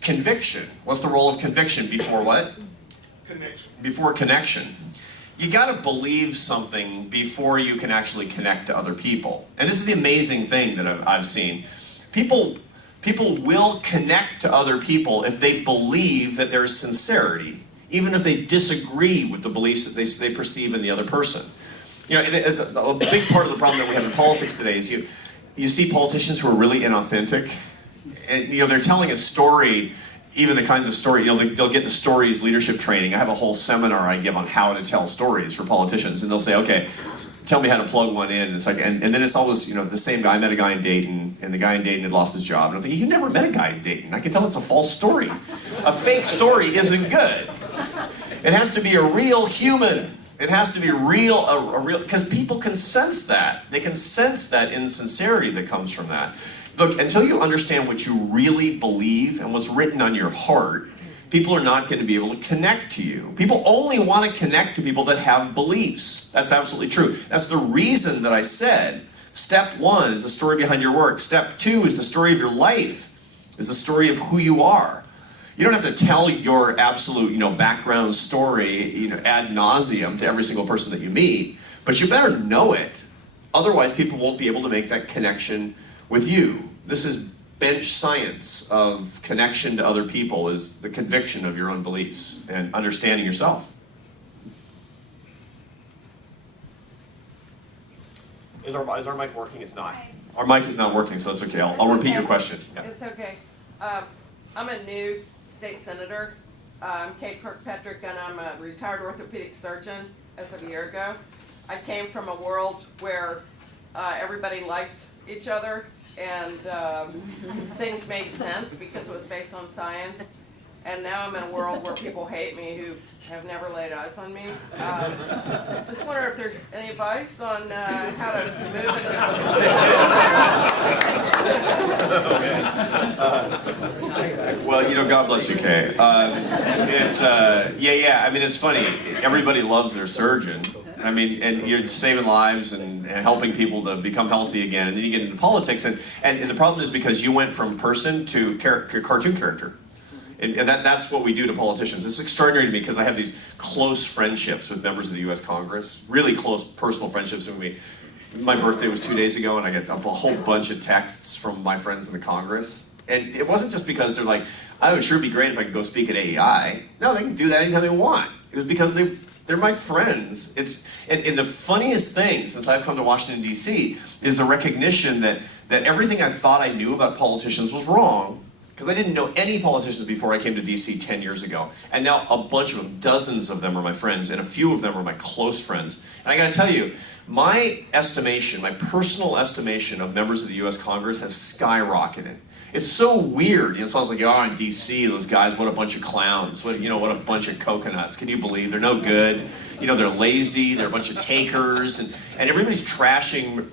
conviction. What's the role of conviction before what? Connection. Before connection. You got to believe something before you can actually connect to other people. And this is the amazing thing that I've seen. People will connect to other people if they believe that there's sincerity, even if they disagree with the beliefs that they perceive in the other person. It's a big part of the problem that we have in politics today is you see politicians who are really inauthentic. And they're telling a story, even the kinds of story, they'll get the stories leadership training. I have a whole seminar I give on how to tell stories for politicians, and they'll say, okay, tell me how to plug one in. And it's like, and then it's always, the same guy. I met a guy in Dayton, and the guy in Dayton had lost his job. And I'm thinking, you never met a guy in Dayton. I can tell it's a false story. A fake story isn't good. It has to be a real human. It has to be real, because people can sense that. They can sense that insincerity that comes from that. Look, until you understand what you really believe and what's written on your heart, people are not going to be able to connect to you. People only want to connect to people that have beliefs. That's absolutely true. That's the reason that I said, step one is the story behind your work. Step two is the story of your life, is the story of who you are. You don't have to tell your absolute, background story, ad nauseum to every single person that you meet, but you better know it. Otherwise, people won't be able to make that connection with you. This is bench science of connection to other people, is the conviction of your own beliefs and understanding yourself. Is our mic working? It's not. Our mic is not working, so it's okay. I'll repeat your question. Yeah. It's okay. I'm a new state senator. I'm Kate Kirkpatrick, and I'm a retired orthopedic surgeon as of a year ago. I came from a world where everybody liked each other, and things made sense because it was based on science. And now I'm in a world where people hate me who have never laid eyes on me. Just wonder if there's any advice on how to move in. Well, God bless you, Kay. It's funny. Everybody loves their surgeon. And you're saving lives and helping people to become healthy again. And then you get into politics, and the problem is because you went from person to cartoon character. And that's what we do to politicians. It's extraordinary to me because I have these close friendships with members of the U.S. Congress, really close personal friendships. My birthday was 2 days ago, and I got a whole bunch of texts from my friends in the Congress. And it wasn't just because they're like, "I would sure be great if I could go speak at AEI." No, they can do that anytime they want. It was because they're my friends. And the funniest thing since I've come to Washington, D.C. is the recognition that everything I thought I knew about politicians was wrong. Because I didn't know any politicians before I came to DC 10 years ago. And now a bunch of them, dozens of them are my friends, and a few of them are my close friends. And I gotta tell you, my personal estimation of members of the US Congress has skyrocketed. It's so weird. It sounds like, in DC, those guys, what a bunch of clowns. What a bunch of coconuts. Can you believe? They're no good. They're lazy, they're a bunch of takers, and everybody's trashing.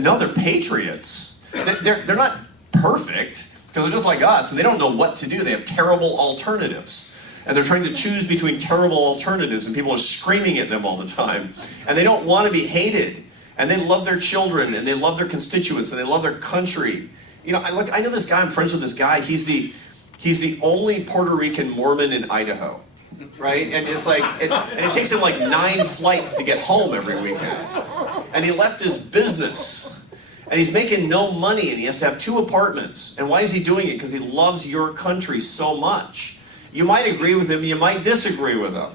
No, they're patriots. They're not perfect. Because they're just like us, and they don't know what to do. They have terrible alternatives. And they're trying to choose between terrible alternatives, and people are screaming at them all the time. And they don't want to be hated. And they love their children, and they love their constituents, and they love their country. I know this guy, I'm friends with this guy. He's the only Puerto Rican Mormon in Idaho. Right? And it's like, and it takes him like 9 flights to get home every weekend. And he left his business. And he's making no money, and he has to have 2 apartments. And why is he doing it? Because he loves your country so much. You might agree with him, you might disagree with him.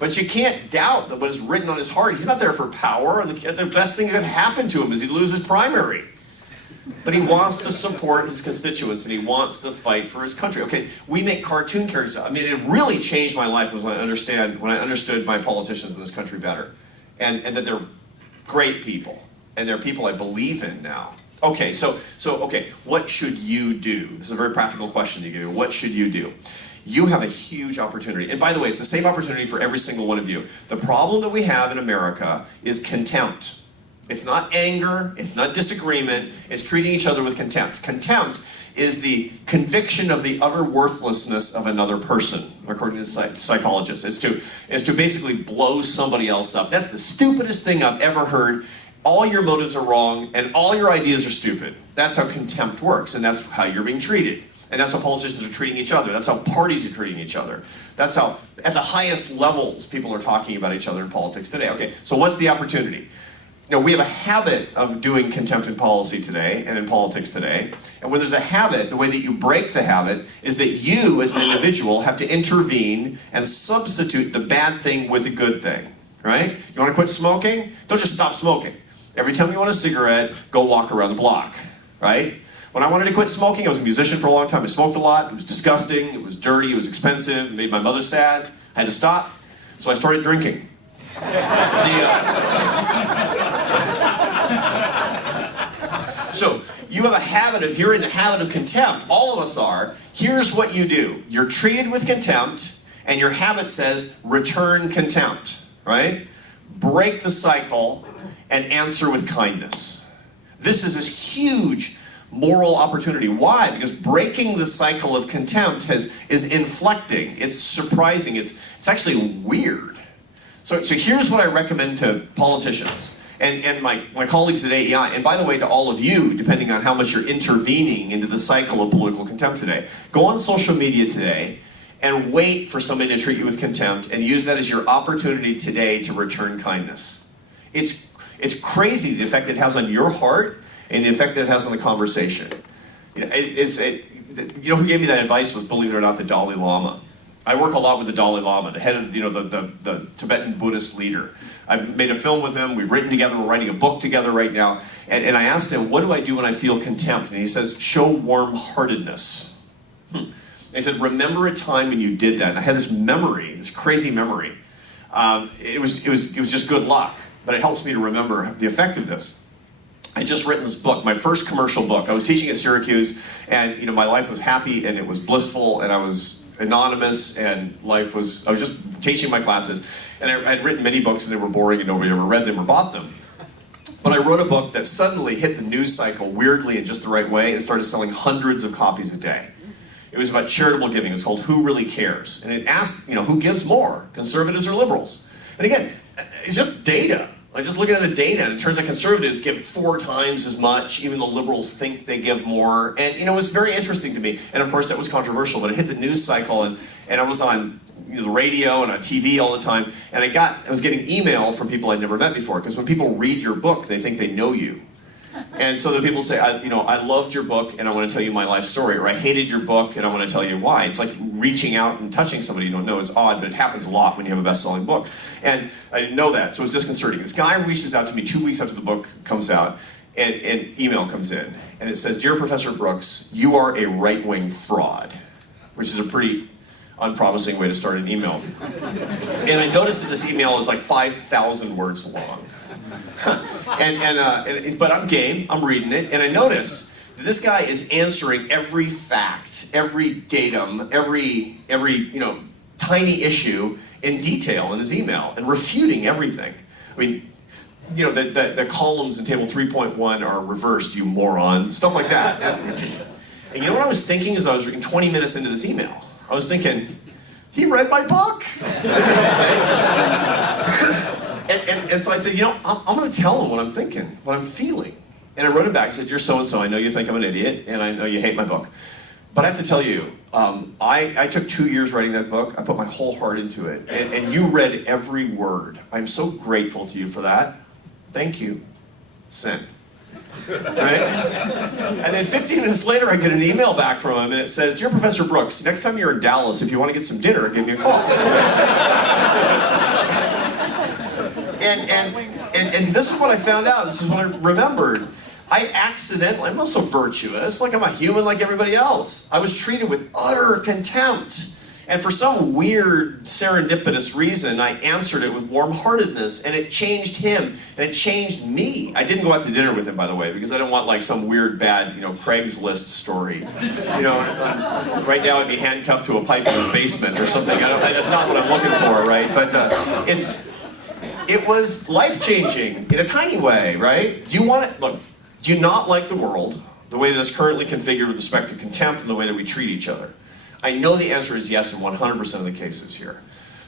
But you can't doubt that what is written on his heart. He's not there for power. The best thing that could happen to him is he'd lose his primary. But he wants to support his constituents, and he wants to fight for his country. Okay, we make cartoon characters. It really changed my life when I understood my politicians in this country better. And that they're great people. And they're people I believe in now. Okay, so what should you do? This is a very practical question you give me. What should you do? You have a huge opportunity. And by the way, it's the same opportunity for every single one of you. The problem that we have in America is contempt. It's not anger, it's not disagreement, it's treating each other with contempt. Contempt is the conviction of the utter worthlessness of another person, according to psychologists. It's to basically blow somebody else up. That's the stupidest thing I've ever heard. All your motives are wrong, and all your ideas are stupid. That's how contempt works, and that's how you're being treated. And that's how politicians are treating each other. That's how parties are treating each other. That's how, at the highest levels, people are talking about each other in politics today. Okay, so what's the opportunity? We have a habit of doing contempt in policy today, and in politics today. And when there's a habit, the way that you break the habit is that you, as an individual, have to intervene and substitute the bad thing with the good thing, right? You want to quit smoking? Don't just stop smoking. Every time you want a cigarette, go walk around the block, right? When I wanted to quit smoking, I was a musician for a long time. I smoked a lot. It was disgusting. It was dirty. It was expensive. It made my mother sad. I had to stop. So I started drinking. So you have a habit if you're in the habit of contempt, all of us are, here's what you do. You're treated with contempt, and your habit says, return contempt, right? Break the cycle and answer with kindness. This is this huge moral opportunity. Why? Because breaking the cycle of contempt is inflecting. It's surprising. It's actually weird. So here's what I recommend to politicians and my colleagues at AEI, and by the way, to all of you, depending on how much you're intervening into the cycle of political contempt today. Go on social media today and wait for somebody to treat you with contempt and use that as your opportunity today to return kindness. It's crazy the effect it has on your heart and the effect that it has on the conversation. You know, you know who gave me that advice was, believe it or not, the Dalai Lama. I work a lot with the Dalai Lama, the head of the Tibetan Buddhist leader. I've made a film with him, we've written together, we're writing a book together right now, and I asked him, what do I do when I feel contempt? And he says, show warm-heartedness. He said, remember a time when you did that. And I had this memory, this crazy memory. It was just good luck, but it helps me to remember the effect of this. I just written this book, my first commercial book. I was teaching at Syracuse, and my life was happy and it was blissful, and I was anonymous, and I was just teaching my classes. And I had written many books, and they were boring, and nobody ever read them or bought them. But I wrote a book that suddenly hit the news cycle weirdly in just the right way and started selling hundreds of copies a day. It was about charitable giving. It was called Who Really Cares? And it asked, who gives more, conservatives or liberals? And again, it's just data. Like just looking at the data, and it turns out conservatives give 4 times as much, even though liberals think they give more. And it was very interesting to me. And of course, that was controversial, but it hit the news cycle, and I was on the radio and on TV all the time, and I was getting email from people I'd never met before, because when people read your book, they think they know you. And so the people say, I loved your book and I want to tell you my life story, or I hated your book and I want to tell you why. It's like reaching out and touching somebody you don't know. It's odd, but it happens a lot when you have a best-selling book. And I didn't know that, so it was disconcerting. This guy reaches out to me 2 weeks after the book comes out, and an email comes in, and it says, Dear Professor Brooks, you are a right-wing fraud, which is a pretty unpromising way to start an email. And I noticed that this email is like 5,000 words long. But I'm game, I'm reading it, and I notice that this guy is answering every fact, every datum, every tiny issue in detail in his email, and refuting everything. I mean, the columns in table 3.1 are reversed, you moron, stuff like that. And you know what I was thinking as I was reading 20 minutes into this email? I was thinking, he read my book. And so I said, I'm going to tell him what I'm thinking, what I'm feeling. And I wrote him back. I said, you're so-and-so. I know you think I'm an idiot, and I know you hate my book. But I have to tell you, I took 2 years writing that book. I put my whole heart into it. And you read every word. I'm so grateful to you for that. Thank you. Sent. Right? And then 15 minutes later, I get an email back from him, and it says, Dear Professor Brooks, next time you're in Dallas, if you want to get some dinner, give me a call. And this is what I found out. This is what I remembered. I'm also virtuous, like I'm a human like everybody else. I was treated with utter contempt. And for some weird serendipitous reason, I answered it with warm-heartedness, and it changed him, and it changed me. I didn't go out to dinner with him, by the way, because I don't want like some weird, bad, Craigslist story. Right now I'd be handcuffed to a pipe in his basement or something. That's not what I'm looking for, right? But it was life-changing in a tiny way, right? Do you not like the world, the way that it's currently configured with respect to contempt and the way that we treat each other? I know the answer is yes in 100% of the cases here.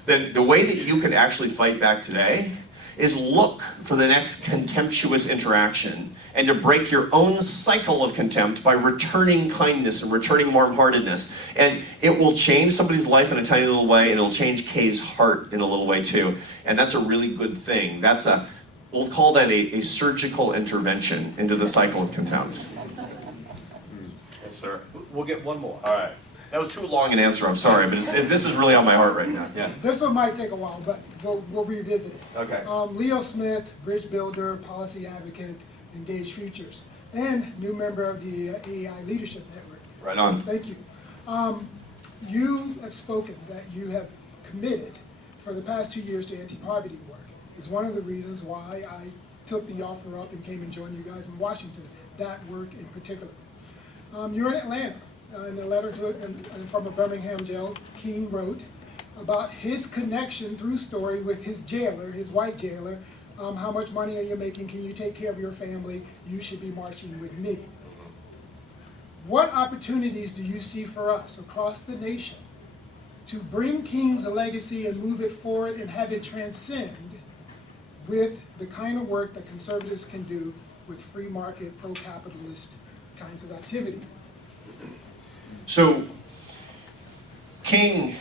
Then the way that you can actually fight back today is look for the next contemptuous interaction and to break your own cycle of contempt by returning kindness and returning warm-heartedness. And it will change somebody's life in a tiny little way, and it'll change Kay's heart in a little way too. And that's a really good thing. We'll call that a surgical intervention into the cycle of contempt. Yes, sir. We'll get one more. All right. That was too long an answer, I'm sorry, but this is really on my heart right now. Yeah. This one might take a while, but we'll revisit it. Okay. Leo Smith, bridge builder, policy advocate, Engaged Futures, and new member of the AEI Leadership Network. Right on. So, thank you. You have spoken that you have committed for the past 2 years to anti-poverty work. It's one of the reasons why I took the offer up and came and joined you guys in Washington, that work in particular. You're in Atlanta. In a letter to and from a Birmingham jail, King wrote about his connection through story with his jailer, his white jailer. How much money are you making? Can you take care of your family? You should be marching with me. what opportunities do you see for us across the nation to bring King's legacy and move it forward and have it transcend with the kind of work that conservatives can do with free market, pro-capitalist kinds of activity? So, King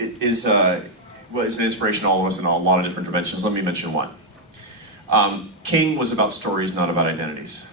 is an inspiration to all of us in a lot of different dimensions. Let me mention one. King was about stories, not about identities.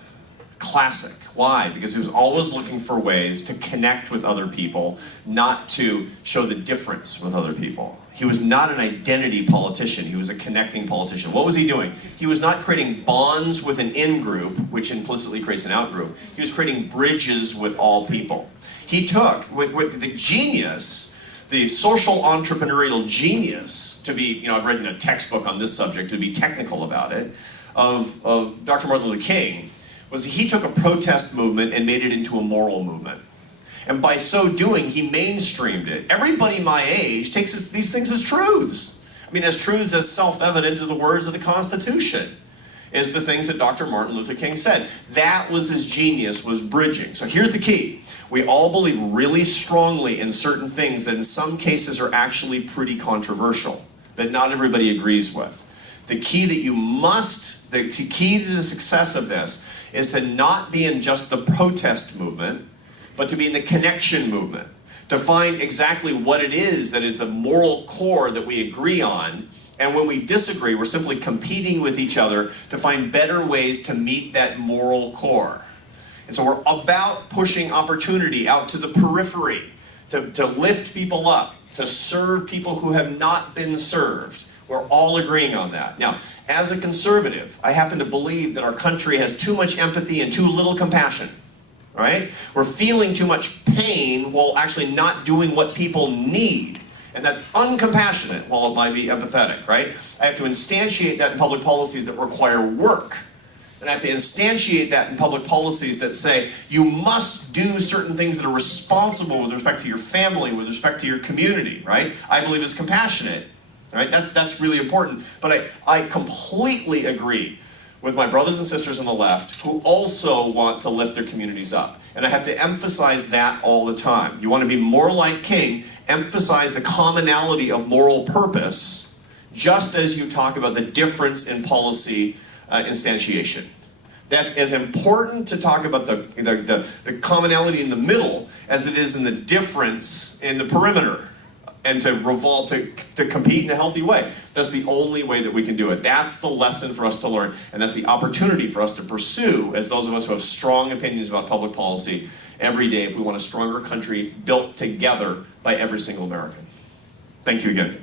Classic. Why? Because he was always looking for ways to connect with other people, not to show the difference with other people. He was not an identity politician. He was a connecting politician. What was he doing? He was not creating bonds with an in-group, which implicitly creates an out-group. He was creating bridges with all people. He took, with the genius, the social entrepreneurial genius, to be, I've written a textbook on this subject, to be technical about it, of Dr. Martin Luther King, was he took a protest movement and made it into a moral movement. And by so doing, he mainstreamed it. Everybody my age takes these things as truths. I mean, as truths as self-evident to the words of the Constitution, is the things that Dr. Martin Luther King said. That was his genius, was bridging. So here's the key. We all believe really strongly in certain things that in some cases are actually pretty controversial, that not everybody agrees with. The key the key to the success of this is to not be in just the protest movement, but to be in the connection movement, to find exactly what it is that is the moral core that we agree on. And when we disagree, we're simply competing with each other to find better ways to meet that moral core. And so we're about pushing opportunity out to the periphery, to lift people up, to serve people who have not been served. We're all agreeing on that. Now, as a conservative, I happen to believe that our country has too much empathy and too little compassion, right? We're feeling too much pain while actually not doing what people need. And that's uncompassionate while it might be empathetic, right? I have to instantiate that in public policies that require work. And I have to instantiate that in public policies that say you must do certain things that are responsible with respect to your family, with respect to your community, right? I believe it's compassionate, right? That's really important. But I completely agree with my brothers and sisters on the left who also want to lift their communities up. And I have to emphasize that all the time. You want to be more like King, emphasize the commonality of moral purpose, just as you talk about the difference in policy instantiation. That's as important to talk about the commonality in the middle as it is in the difference in the perimeter, and to compete in a healthy way. That's the only way that we can do it. That's the lesson for us to learn, and that's the opportunity for us to pursue as those of us who have strong opinions about public policy every day if we want a stronger country built together by every single American. Thank you again.